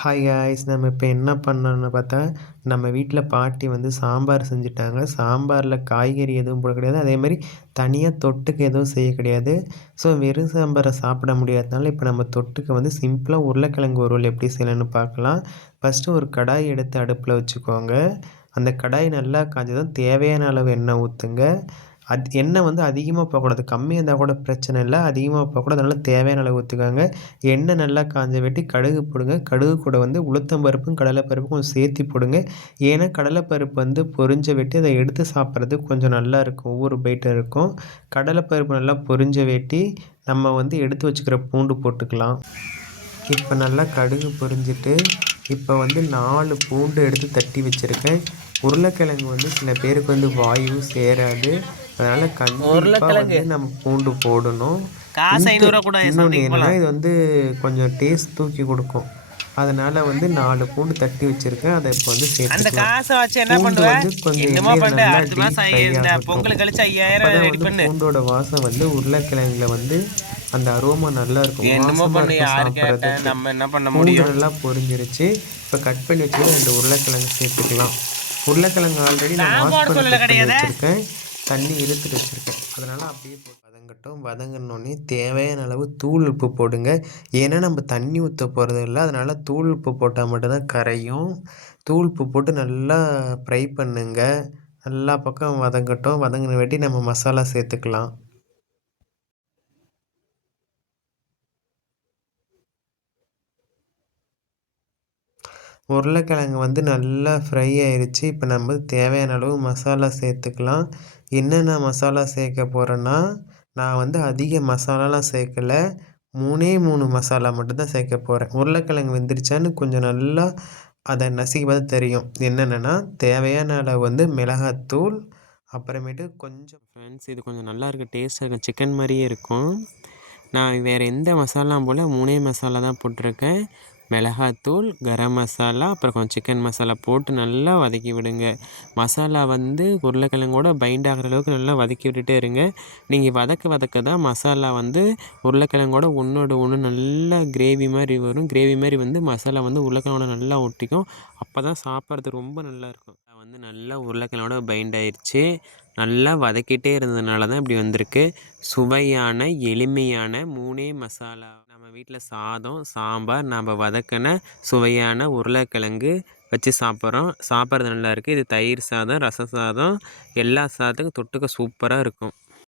Hi guys, நம்ம இப்போ என்ன பண்ணோன்னு பார்த்தா, நம்ம வீட்டில் பாட்டி வந்து சாம்பார் செஞ்சுட்டாங்க. சாம்பாரில் காய்கறி எதுவும் போட கிடையாது. அதேமாதிரி தனியாக தொட்டுக்க எதுவும் செய்ய கிடையாது. ஸோ வெறும் சாம்பாரை சாப்பிட முடியாதனால இப்போ நம்ம தொட்டுக்க வந்து சிம்பிளாக உருளைக்கிழங்கு வறுவல் எப்படி செய்யலான்னு பார்க்கலாம். ஃபஸ்ட்டு ஒரு கடாய் எடுத்து அடுப்பில் வச்சுக்கோங்க. அந்த கடாய் நல்லா காஞ்சதும் தேவையான அளவு எண்ணெய் ஊற்றுங்க. எண்ணெய் வந்து அதிகமாக போகக்கூடாது. கம்மியாக இருந்தால் கூட பிரச்சனை இல்லை. அதிகமாக போகக்கூடாது. அதனால தேவையான அளவு ஊற்றிக்கோங்க. எண்ணெய் நல்லா காஞ்ச வேட்டி கடுகு போடுங்க. கடுகு கூட வந்து உளுத்தம் பருப்பும் கடலைப்பருப்பும் கொஞ்சம் சேர்த்தி போடுங்க. ஏன்னா கடலைப்பருப்பு வந்து பொரிஞ்ச வேட்டி அதை எடுத்து சாப்பிட்றதுக்கு கொஞ்சம் நல்லாயிருக்கும். ஒவ்வொரு பைட்டும் இருக்கும். கடலைப்பருப்பு நல்லா பொரிஞ்ச வேட்டி நம்ம வந்து எடுத்து வச்சுக்கிற பூண்டு போட்டுக்கலாம். இப்போ நல்லா கடுகு பொரிஞ்சிட்டு இப்போ வந்து 4 பூண்டு எடுத்து தட்டி வச்சுருக்கேன். உருளைக்கிழங்கு வந்து சில பேருக்கு வந்து வாயு சேராது. அதனால் கண்டிப்பாக வந்து நம்ம பூண்டு போடணும். இன்னொன்று என்னென்னா இது வந்து கொஞ்சம் டேஸ்ட் தூக்கி கொடுக்கும். அதனால் வந்து 4 பூண்டு தட்டி வச்சுருக்கேன். அதை இப்போ வந்து சேர்த்துக்கலாம். பூண்டு வந்து கொஞ்சம் எண்ணெயில் நல்லா டீப் ஃப்ரை ஆகட்டும். அப்போ தான் வந்து பூண்டோட வாசம் வந்து உருளைக்கிழங்குல வந்து அந்த அரோமா நல்லாயிருக்கும். வாசமாக இருக்கும் சாப்பிட்றதுக்கு. பூண்டு நல்லா பொரிஞ்சிருச்சு. இப்போ கட் பண்ணி வச்சுக்கிட்டு 2 உருளைக்கிழங்கு சேர்த்துக்கலாம். உருளைக்கிழங்கு ஆல்ரெடி நான் வாஷ் பண்ணி கட் பண்ணி வச்சுருக்கேன். தண்ணி இழுத்துட்டு வச்சுருக்கேன். அதனால் அப்படியே போட்டு வதங்கட்டும். வதங்கினோடனே தேவையான அளவு தூள் உப்பு போடுங்க. ஏன்னா நம்ம தண்ணி ஊற்ற போகிறது இல்லை. அதனால் தூள் உப்பு போட்டால் மட்டும்தான் கரையும். தூள் உப்பு போட்டு நல்லா ஃப்ரை பண்ணுங்க. எல்லா பக்கம் வதங்கட்டும். வதங்கின வாட்டி நம்ம மசாலா சேர்த்துக்கலாம். உருளைக்கிழங்கு வந்து நல்லா ஃப்ரை ஆயிடுச்சு. இப்போ நம்ம தேவையான அளவு மசாலா சேர்த்துக்கலாம். என்னென்ன மசாலா சேர்க்க போகிறேன்னா, நான் வந்து அதிக மசாலாலாம் சேர்க்கல. 3 மசாலா மட்டும்தான் சேர்க்க போகிறேன். உருளைக்கிழங்கு வெந்துருச்சான்னு கொஞ்சம் நல்லா அதை நசுக்கி பார்த்தா தெரியும். என்னென்னா தேவையான அளவு வந்து மிளகாத்தூள், அப்புறமேட்டு கொஞ்சம் ஃப்ரெண்ட்ஸ் இது கொஞ்சம் நல்லா இருக்குது. டேஸ்ட்டாக இருக்கும். சிக்கன் மாதிரியே இருக்கும். நான் வேறு எந்த மசாலாவும் போல் 3 மசாலா தான் போட்டிருக்கேன். மிளகாத்தூள், கரம் மசாலா, அப்புறம் கொஞ்சம் சிக்கன் மசாலா போட்டு நல்லா வதக்கி விடுங்க. மசாலா வந்து உருளைக்கிழங்கோட பைண்ட் ஆகிற அளவுக்கு நல்லா வதக்கி விட்டுட்டே இருங்க. நீங்கள் வதக்க தான் மசாலா வந்து உருளைக்கிழங்கோட ஒன்றோட ஒன்று நல்லா கிரேவி மாதிரி வரும். கிரேவி மாதிரி வந்து மசாலா வந்து உருளைக்கிழங்கோட நல்லா ஒட்டிக்கும். அப்போ தான் சாப்பிட்றது ரொம்ப நல்லாயிருக்கும். வந்து நல்லா உருளைக்கிழங்கோட பைண்ட் ஆயிடுச்சு. நல்லா வதக்கிட்டே இருந்ததுனால தான் இப்படி வந்திருக்கு. சுவையான எளிமையான 3 மசாலா. நம்ம வீட்டில் சாதம், சாம்பார், நம்ம வதக்கின சுவையான உருளைக்கிழங்கு வச்சு சாப்பிட்றது நல்லாயிருக்கு. இது தயிர் சாதம், ரசம் சாதம், எல்லா சாதத்துக்கும் தொட்டுக்க சூப்பராக இருக்கும்.